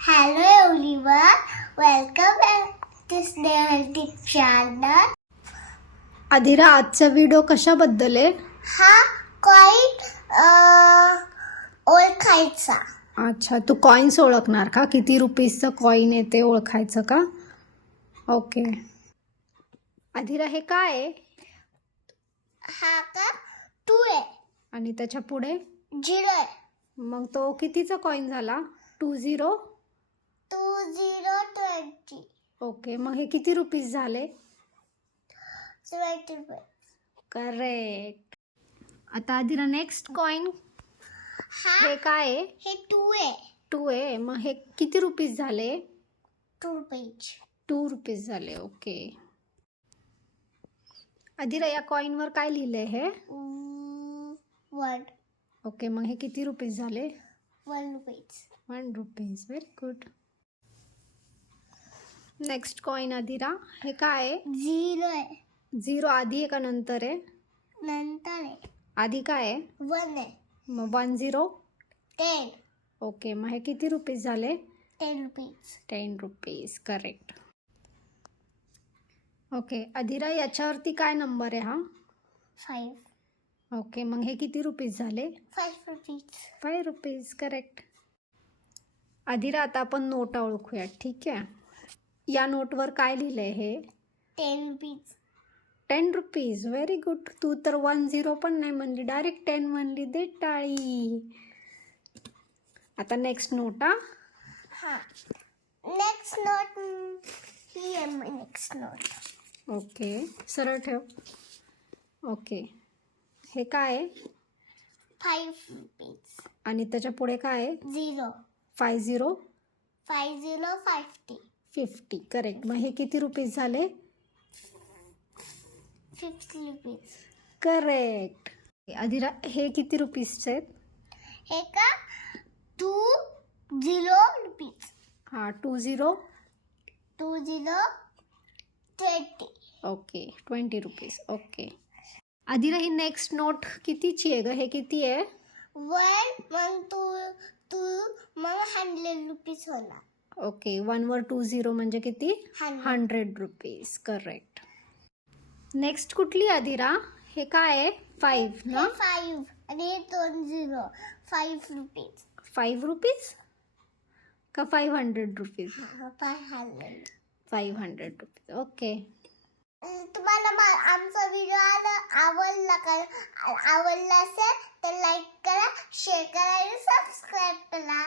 Hello everyone, welcome back to Snail Tip channel. Adira, आजचा video कशाबद्दल आहे? हा कॉइन ओळखायचा. अच्छा, तू कॉइन्स ओळखणार का? किती रुपीजचं कॉइन आहे ते ओळखायचं का? ओके. आदिरा, हे काय आहे? हा का 2 आहे आणि त्याच्या पुढे 0 आहे. मग तो कितीचा कॉइन झाला? 20? 2020 ओके, मग हे किती रुपीज झाले? 25. करेक्ट. आता आदिरा, नेक्स्ट कॉइन हा हे काय आहे? हे 2 आहे. 2 आहे. मग हे किती रुपीज झाले? 2 रुपीज. 2 रुपीज झाले. ओके. आदिरा, या कॉइनवर काय लिहिलंय हे? 1 ओके, मग हे किती रुपीज झाले? 1 rupees. 1 rupees. Very good. Next coin Adira, हे काय आहे? 0 आहे. 0 आधी आहे का नंतर आहे? नंतर आहे. आधी काय आहे? 1 आहे. मग 10? 10. ओके, मग हे किती रुपीज झाले? 10 rupees. 10 rupees. Correct. Okay Adira, याच्यावरती काय नंबर आहे हा? 5. ओके, मग हे किती रुपीज झाले? 5 रुपीज. 5 रुपीज. करेक्ट. आदिरा, आता आपण नोट ओळखूया, ठीक आहे? या नोटवर काय लिहिलं आहे हे? 10 रुपीज. 10 रुपीज. Very good. तू तर 10 पण नाही म्हणली, डायरेक्ट 10 म्हणली. दे टाळी. आता नेक्स्ट नोट. हा नेक्स्ट नोट ही आहे. Next note. ओके, सरळ ठेव. ओके, हे काय आहे? 5 रुपीज. आणि त्याच्या पुढे काय आहे? 0. 50? 50. 50. करेक्ट. मग हे किती रुपीज झाले? 50 रुपीज. करेक्ट. आदिरा, हे किती रुपीजचे आहेत? हे का 20 रुपीज. हां, 20? 20. Okay, 20 rupees. ओके. आदिरा, ही नेक्स्ट नोट कितीची आहे ग? हे किती आहे? 1 मग 2 मग 100 रुपीज होणार. ओके, 1 वर 20 म्हणजे किती? 100 रुपीज. करेक्ट. नेक्स्ट कुठली आदिरा? हे काय आहे? 5 ना? 5 आणि 2 0. 5 रुपीज. 5 रुपीज का 500 रुपीज? 500. 500 रुपीज. ओके. तुम्हाला आमचा व्हिडिओ आवडला असेल तर लाईक करा, शेअर करा आणि सबस्क्राईब करा.